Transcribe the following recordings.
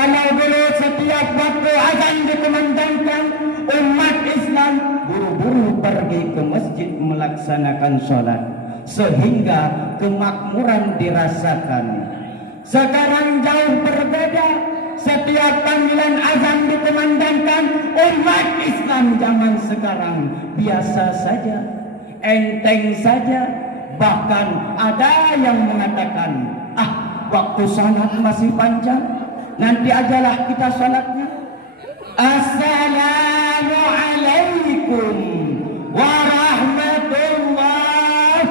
Kalau dulu setiap waktu azan dikumandangkan, umat Islam buru-buru pergi ke masjid melaksanakan sholat, sehingga kemakmuran dirasakan. Sekarang jauh berbeda. Setiap panggilan azan dikumandangkan, umat Islam zaman sekarang biasa saja, enteng saja. Bahkan ada yang mengatakan, waktu salat masih panjang, nanti ajalah kita salatnya. Assalamualaikum warahmatullahi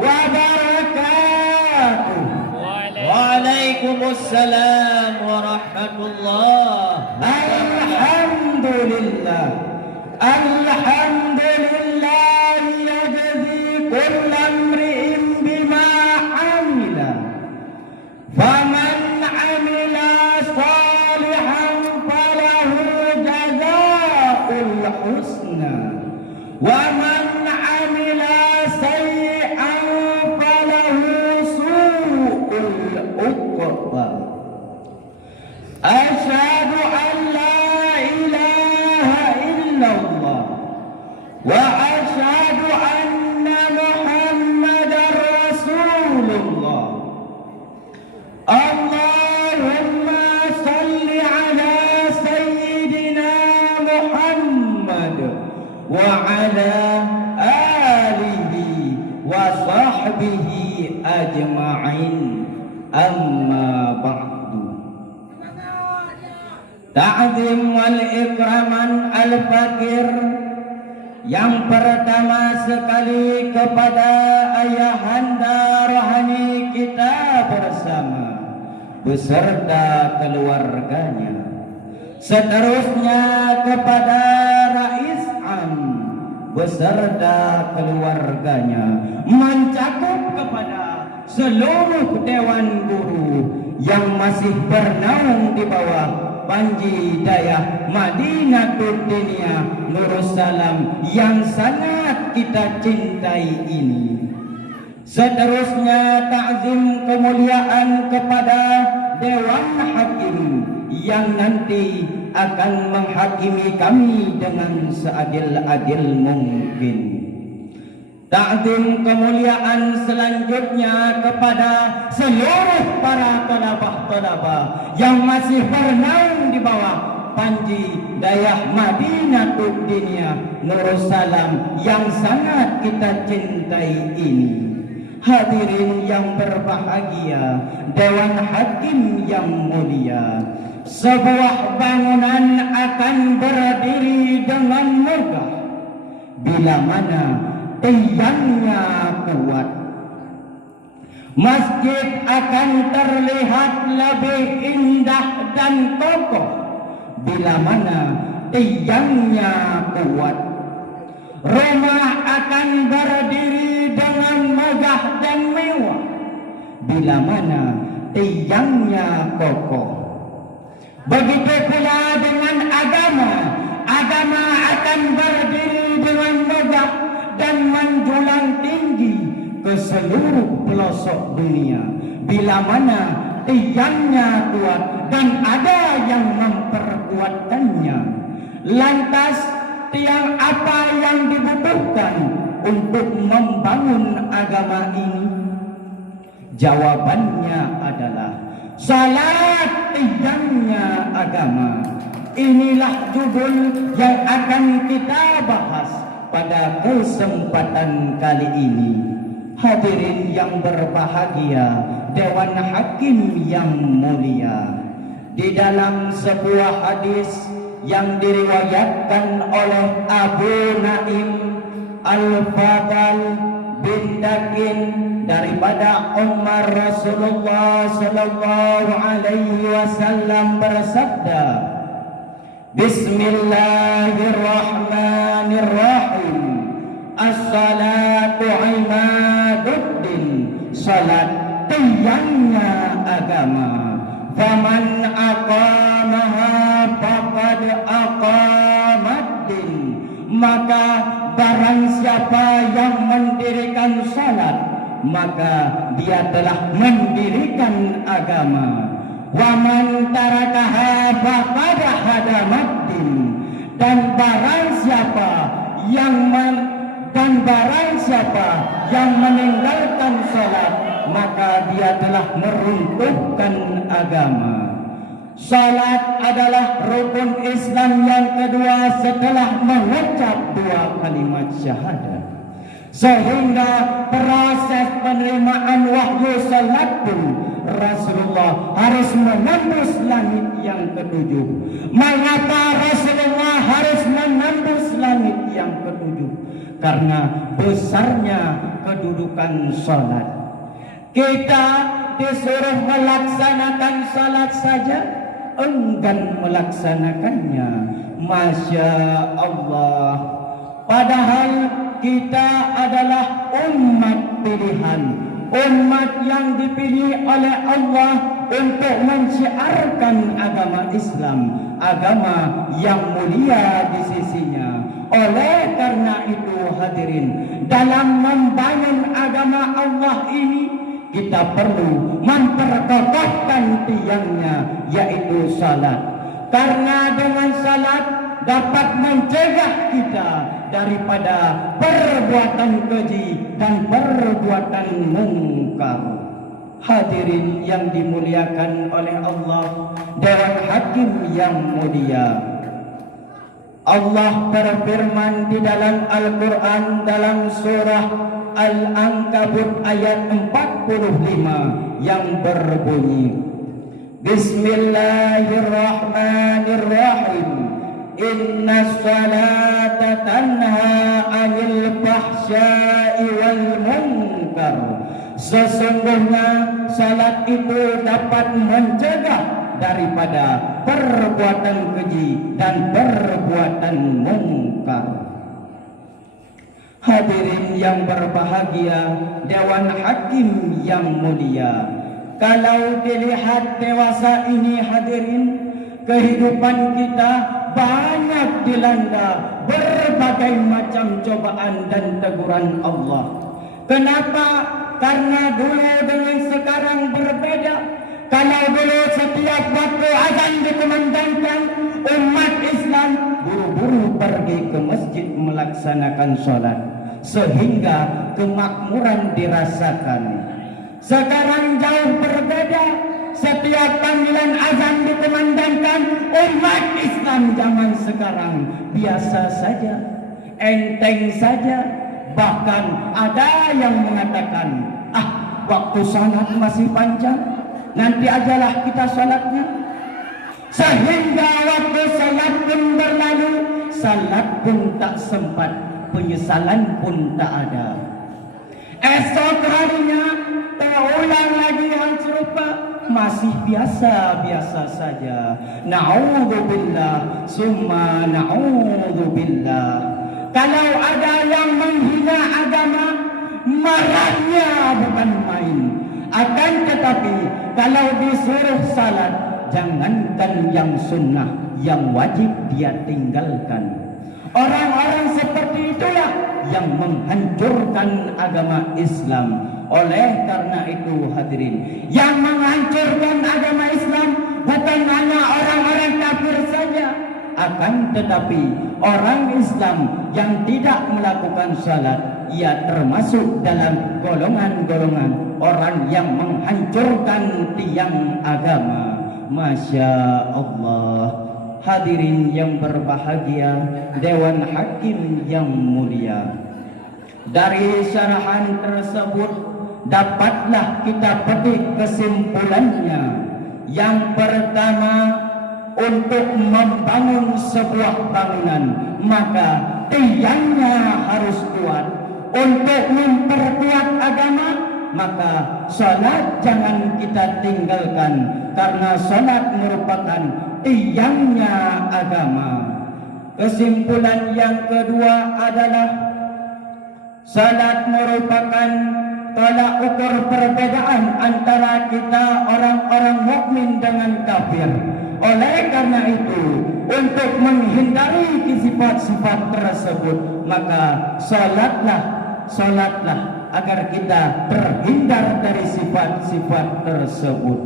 wabarakatuh. Waalaikumsalam warahmatullahi. Alhamdulillah, alhamdulillah yajzi kulla imri'in bima amila. Faman amila salihan falahu jazaa'ul husna, wa man amila sayyi'an falahu su'ul uqba. Asyhadu an la ilaha illallah wa asyhadu anna Muhammadar Rasulullah. Allahumma salli ala sayyidina Muhammad wa ala alihi wa sahbihi ajma'in. Amma ba'du. Ta'zim wal ikraman al-fakir. Yang pertama sekali kepada ayahanda rohani kita bersama beserta keluarganya. Seterusnya kepada Rais Am beserta keluarganya, mencakup kepada seluruh dewan guru yang masih bernaung di bawah Panji Dayah Madinatul Dunia Nursalam yang sangat kita cintai ini. Seterusnya ta'zim kemuliaan kepada Dewan Hakim yang nanti akan menghakimi kami dengan seadil-adil mungkin. Ta'zim kemuliaan selanjutnya kepada seluruh para tolabah-tolabah yang masih bernaung di bawah Panji Dayah Madinatul Dunia Nursalam yang sangat kita cintai ini. Hadirin yang berbahagia, Dewan Hakim yang mulia, sebuah bangunan akan berdiri dengan megah bila mana tiangnya kuat. Masjid akan terlihat lebih indah dan kokoh bila mana tiangnya kuat. Rumah akan berdiri dengan megah dan mewah bila mana tiangnya kokoh. Begitu pula dengan agama. Agama akan berdiri dengan megah dan menjulang tinggi ke seluruh pelosok dunia bila mana tiangnya kuat dan ada yang memperkuatkannya. Lantas tiang apa yang dibutuhkan untuk membangun agama ini? Jawabannya adalah salat tiangnya agama. Inilah judul yang akan kita bahas pada kesempatan kali ini. Hadirin yang berbahagia, Dewan Hakim yang mulia, di dalam sebuah hadis yang diriwayatkan oleh Abu Naim Al-Fadal bin Dakin daripada Umar, Rasulullah sallallahu alaihi wasallam bersabda, Bismillahirrahmanirrahim. As-salatu imaduddin. Salat tiangnya agama. Faman aqamaha faqad aqamaddin. Maka barang siapa yang mendirikan salat, maka dia telah mendirikan agama. wa man tarakaha faqad hadamaddin, dan barang siapa yang meninggalkan salat, maka dia telah meruntuhkan agama. Salat adalah rukun Islam yang kedua setelah mengucap 2 kalimat syahadat. Sehingga proses penerimaan wahyu salat pun Rasulullah harus menembus langit yang ketujuh. Mengapa Rasulullah harus menembus langit yang ketujuh? Karena besarnya kedudukan salat. Kita disuruh melaksanakan salat saja, enggan melaksanakannya. Masya Allah. Padahal kita adalah umat pilihan, umat yang dipilih oleh Allah untuk menciarkan agama Islam, agama yang mulia di sisinya. Oleh karena itu hadirin, dalam membangun agama Allah ini, kita perlu memperkokohkan tiangnya, yaitu salat. Karena dengan salat dapat mencegah kita daripada perbuatan keji dan perbuatan mungkar. Hadirin yang dimuliakan oleh Allah, Dewan Hakim yang mulia, Allah berfirman di dalam Al-Quran dalam surah Al-Ankabut ayat 45 yang berbunyi, Bismillahirrahmanirrahim, Inna salata tanha anil fahsya'i wal munkar. Sesungguhnya salat itu dapat mencegah daripada perbuatan keji dan perbuatan mungkar. Hadirin yang berbahagia, Dewan Hakim yang mulia, kalau dilihat dewasa ini hadirin, kehidupan kita banyak dilanda berbagai macam cobaan dan teguran Allah. Kenapa? Karena dulu dengan sekarang berbeda. Kalau dulu setiap waktu azan dikumandangkan, umat Islam buru-buru pergi ke masjid melaksanakan sholat, sehingga kemakmuran dirasakan. Sekarang jauh berbeda. Setiap panggilan azan dikumandangkan, umat Islam zaman sekarang biasa saja, enteng saja. Bahkan ada yang mengatakan, waktu salat masih panjang, nanti ajalah kita salatnya. Sehingga waktu salat pun berlalu, salat pun tak sempat, penyesalan pun tak ada. Esok harinya terulang lagi hal serupa, masih biasa-biasa saja. Na'udzubillah, summa na'udzubillah. Kalau ada yang menghina agama, marahnya bukan main. Akan tetapi kalau disuruh salat, jangankan yang sunnah, yang wajib dia tinggalkan. Orang-orang seperti itulah yang menghancurkan agama Islam. Oleh karena itu hadirin, yang menghancurkan agama Islam bukan hanya orang-orang kafir saja, akan tetapi orang Islam yang tidak melakukan salat, ia termasuk dalam golongan-golongan orang yang menghancurkan tiang agama. Masya Allah. Hadirin yang berbahagia, Dewan Hakim yang mulia, dari syarahan tersebut dapatlah kita petik kesimpulannya. Yang pertama, untuk membangun sebuah bangunan, maka tiangnya harus kuat. Untuk memperkuat agama, maka salat jangan kita tinggalkan, karena salat merupakan tiangnya agama. Kesimpulan yang kedua adalah salat merupakan tolak ukur perbedaan antara kita orang-orang mukmin dengan kafir. Oleh karena itu, untuk menghindari sifat-sifat tersebut, maka salatlah agar kita terhindar dari sifat-sifat tersebut.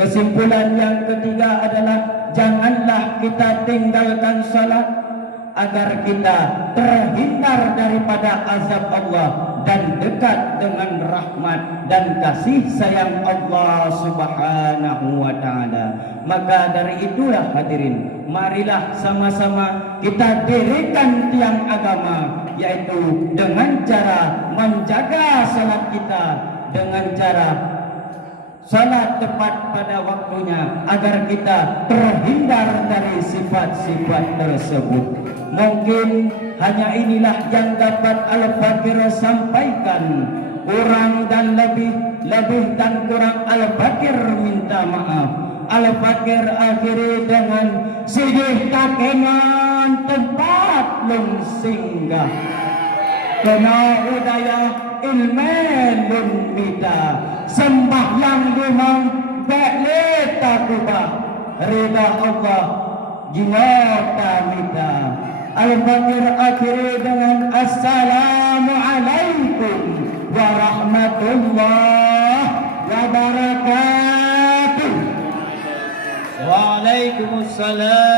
Kesimpulan yang ketiga adalah janganlah kita tinggalkan salat agar kita terhindar daripada azab Allah dan dekat dengan rahmat dan kasih sayang Allah Subhanahu wa taala. Maka dari itulah hadirin, marilah sama-sama kita dirikan tiang agama, yaitu dengan cara menjaga salat kita, dengan cara salat tepat pada waktunya agar kita terhindar dari sifat-sifat tersebut. Mungkin hanya inilah yang dapat Al-Fakir sampaikan. Kurang dan lebih dan kurang Al-Fakir minta maaf. Al-Fakir akhiri dengan sidih kakengan tempat lung singgah. Kena udaya ilmelun mita sembahyang limang be'leta kubah rida Allah jinata mita. Al-Fakir akhiri dengan Assalamualaikum warahmatullahi wabarakatuh. Waalaikumsalam